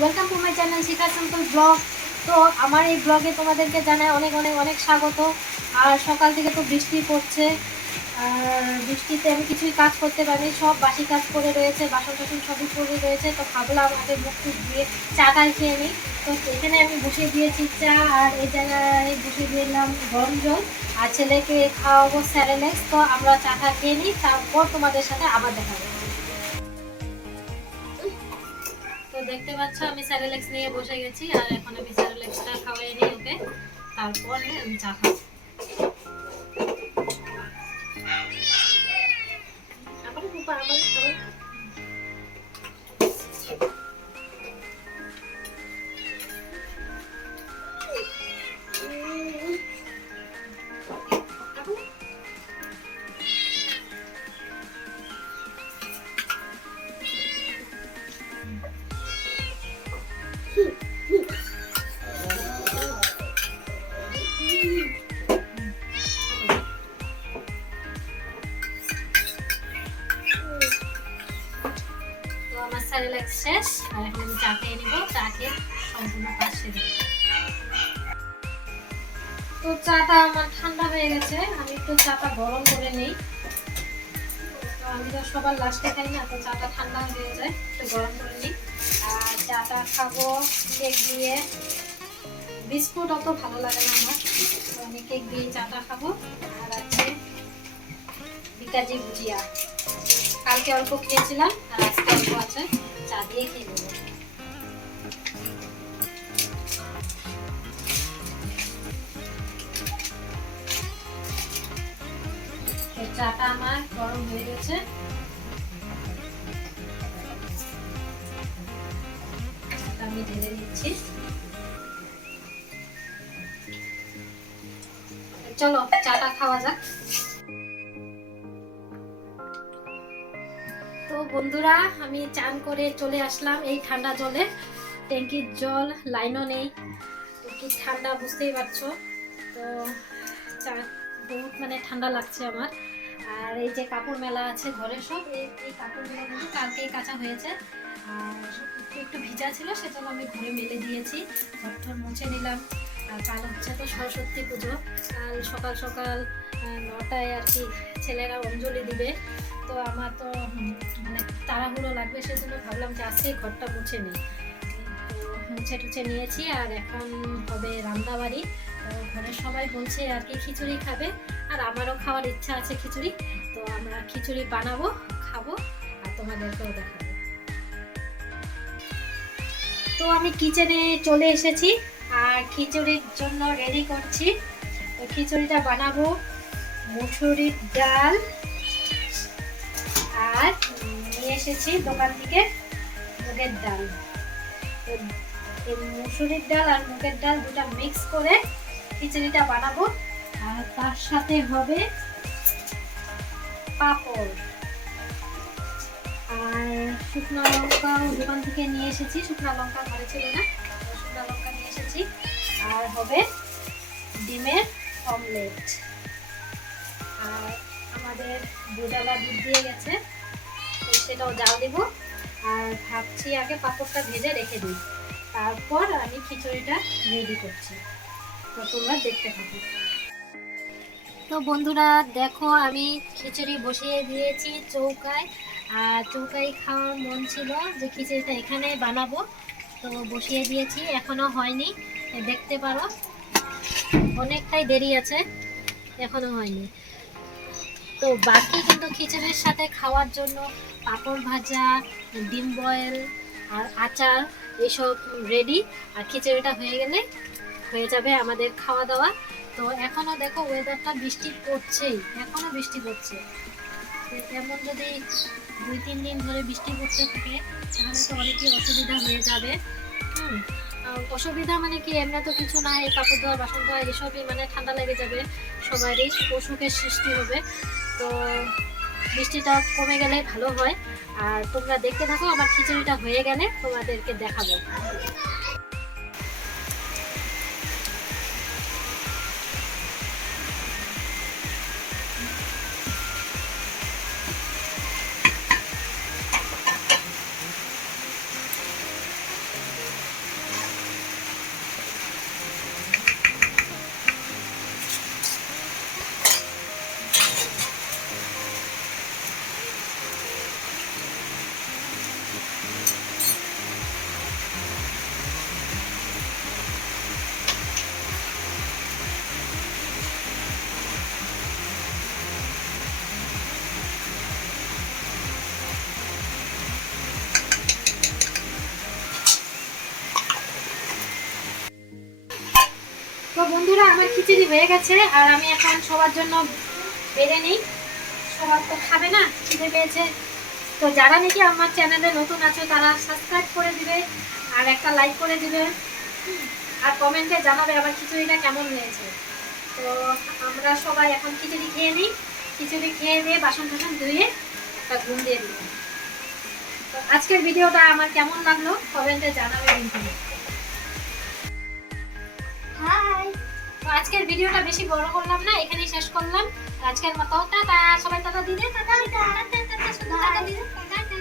Welcome to my channel Shikha simple blog. তো আমার এই ব্লগে তোমাদেরকে জানাই অনেক অনেক অনেক স্বাগত। আর সকাল থেকে তো বৃষ্টি পড়ছে, আর বৃষ্টিতে আমি কিছুই কাজ করতে পারিনি, সব বাসি কাজ করে রয়েছে, বাসন টাসন সবই পড়ে রয়েছে। তো ভাবলাম আগে মুখ টুক দিয়ে চাটাই খেয়ে নিই। তো এখানে আমি বসিয়ে দিয়েছি চা, আর এই জায়গায় বসিয়ে দিলাম গরম জল, আর ছেলেকে খাওয়াবো স্যারেলেক্স। তো আমরা চাটা খেয়ে নিই, তারপর তোমাদের সাথে আবার দেখা হবে। তো দেখতে পাচ্ছ আমি স্যারেলেক্স নিয়ে বসে গেছি, আর এখন আমি স্যারেলেক্সটা খাওয়াই নিই ওকে, তারপরে আমি চা খাবো। স্যারেলেক্স শেষ, আর এখন আমি চা খেয়ে নিব, চা খেয়ে সম্পূর্ণ কাজ সেরে। তো চাটা আমার ঠান্ডা হয়ে গেছে, আমি একটু চাটা গরম করে নিই। তো আমি তো সবার লাস্টে খাই না, তো চাটা ঠান্ডা হয়ে যায়, একটু গরম করে নিই। আর চাটা খাবো কেক দিয়ে, বিস্কুট অত ভালো লাগে না আমার, তো আমি কেক দিয়ে চাটা খাবো। আর আছে বিকাজি ভুজিয়া, কালকে অল্প খেয়েছিলাম আর আজকে অল্প আছে, চা দিয়ে খেয়ে নেবো। চাটা আমার গরম হয়ে গেছে, আমি ঢেলে নিচ্ছি। চলো চাটা খাওয়া যাক। তো বন্ধুরা, আমি চান করে চলে আসলাম এই ঠান্ডা জলে, ট্যাঙ্কির জল, লাইনও নেই, তো কি ঠান্ডা বুঝতেই পারছো। তো বহুত মানে ঠান্ডা লাগছে আমার। আর এই যে কাপড় মেলা আছে ঘরে, সব এই কাপড়গুলো কিন্তু কালকেই কাঁচা হয়েছে, আর একটু ভিজা ছিল, সেজন্য আমি ঘরে মেলে দিয়েছি, ঘর মুছে নিলাম। আর কাল হচ্ছে তো সরস্বতী পুজো, কাল সকাল সকাল 9টায় আর কি ছেলেরা অঞ্জলি দিবে। তো আমার তো মানে তাড়াহুড়ো লাগবে, সেজন্য ভাবলাম যে আজকে ঘরটা মুছে নিই। তো মুছে টুছে নিয়েছি, আর এখন হবে রান্নাবাড়ি। ঘরের সবাই বলছে আর কি খিচুড়ি খাবে, আর আমারও খাওয়ার ইচ্ছা আছে খিচুড়ি। তো আমরা খিচুড়ি বানাবো, খাবো, আর তোমাদেরকেও দেখাবো। তো আমি কিচেনে চলে এসেছি, আর খিচুড়ির জন্য রেডি করছি। তো খিচুড়িটা বানাবো মুসুরির ডাল, আর নিয়ে এসেছি দোকান থেকে মুগের ডাল। তো এই মুসুরির ডাল আর মুগের ডাল দুটা মিক্স করে খিচুড়িটা বানাবো, আর তার সাথে হবে পাঁপড়। আর শুকনো লঙ্কা দোকান থেকে নিয়ে এসেছি, শুকনো লঙ্কা ঘরে ছিল না, শুকনো লঙ্কা নিয়ে এসেছি। আর হবে ডিমের অমলেট। আর আমাদের দুধওয়ালা দুধ দিয়ে গেছে, তো সেটাও জাল দিব। আর ভাবছি আগে পাঁপড়টা ভেজে রেখে দিই, তারপর আমি খিচুড়িটা রেডি করছি। তো তোমরা দেখতে থাকো। তো বন্ধুরা দেখো, আমি খিচুড়ি বসিয়ে দিয়েছি চৌকায়, আর চৌকায় খাওয়ার মন ছিল যে খিচুড়িটা এখানে বানাবো, তো বসিয়ে দিয়েছি, এখনো হয়নি, দেখতে পারো অনেকটাই দেরি আছে, এখনো হয়নি। তো বাকি কিন্তু খিচুড়ির সাথে খাওয়ার জন্য পাঁপড় ভাজা, ডিম বয়েল আর আচার এসব রেডি। আর খিচুড়িটা হয়ে গেলে হয়ে যাবে আমাদের খাওয়া দাওয়া। তো এখনো দেখো ওয়েদারটা বৃষ্টি পড়ছেই, এখনো বৃষ্টি পড়ছে। এমন যদি 2-3 দিন ধরে বৃষ্টি পড়তে থাকে, তাহলে তো অনেকই অসুবিধা হয়ে যাবে। অসুবিধা মানে কি, এমনি তো কিছু না, এই কাপড় ধোয়া, বাসন ধোয়া এসবই মানে ঠান্ডা লেগে যাবে, সবারই অসুখের সৃষ্টি হবে। তো বৃষ্টিটা কমে গেলে ভালো হয়। আর তোমরা দেখতে থাকো, আমার খিচুড়িটা হয়ে গেলে তোমাদেরকে দেখাবো। খিচুড়ি হয়ে গেছে আর আমি এখন সবার জন্য বেড়ে নিই। সবার তো খাবে না, খিদে পেয়েছে। তো যারা নাকি আমার চ্যানেলে নতুন আছো তারা সাবস্ক্রাইব করে দিবে আর একটা লাইক করে দিবে, আর কমেন্টে জানাবে আবার খিচুড়িটা কেমন হয়েছে। তো আমরা সবাই এখন খিচুড়ি খেয়ে নিই। খিচুড়ি খেয়ে দিয়ে বাসন টাসন ধুয়ে একটা ঘুম দিয়ে দিব। তো আজকের ভিডিওটা আমার কেমন লাগলো কমেন্টে জানাবে কিন্তু। হাই, তো আজকের ভিডিওটা বেশি বড় করলাম না, এখানেই শেষ করলাম। আজকের মতো টাটা, সবাই টাটা দিলে, tata tata tata tata, tata দিলে, টাটা।